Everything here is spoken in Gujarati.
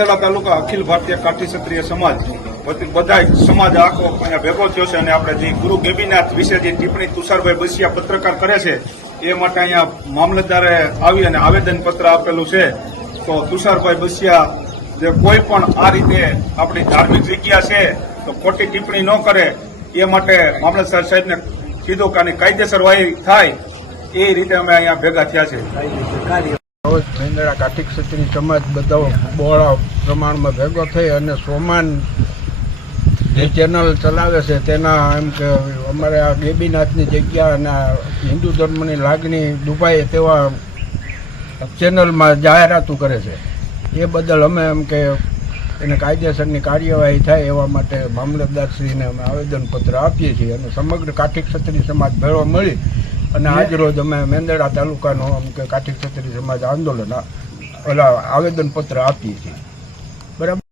મેંદરડા તાલુકા અખિલ ભારતીય કાઠી ક્ષત્રિય સમાજ બધા સમાજ આખો અહીંયા ભેગો થયો છે અને આપણે જે ગુરુ ગેબીનાથ વિશે જે ટિપ્પણી તુષારભાઈ બસિયા પત્રકાર કરે છે, એ માટે અહીંયા મામલતદારે આવી અને આવેદન પત્ર આપેલું છે. તો તુષારભાઈ બસિયા, જે કોઈ પણ આ રીતે આપણી ધાર્મિક જગ્યા છે, તો ખોટી ટિપ્પણી ન કરે, એ માટે મામલતદાર સાહેબને કીધું કે આની કાયદેસરવાહી થાય, એ રીતે અમે અહીંયા ભેગા થયા છે. રોજ મહિન્દ્રા કાઠી ક્ષત્રિય સમાજ બધા બહોળા પ્રમાણમાં ભેગો થઈ અને સોમાન જે ચેનલ ચલાવે છે, તેના એમ કે અમારે આ ગેબીનાથની જગ્યા અને હિન્દુ ધર્મની લાગણી દુભાય તેવા ચેનલમાં જાહેરાતો કરે છે. એ બદલ અમે એમ કે એને કાયદેસરની કાર્યવાહી થાય એવા માટે મામલતદારશ્રીને અમે આવેદનપત્ર આપીએ છીએ અને સમગ્ર કાઠી ક્ષત્રિય સમાજ ભેળો મળી અને આજ રોજ અમે મેંદરડા તાલુકાનો એમ કે કાઠી ક્ષત્રિય સમાજ આંદોલન ઓલા આવેદનપત્ર આપીએ છીએ. બરાબર?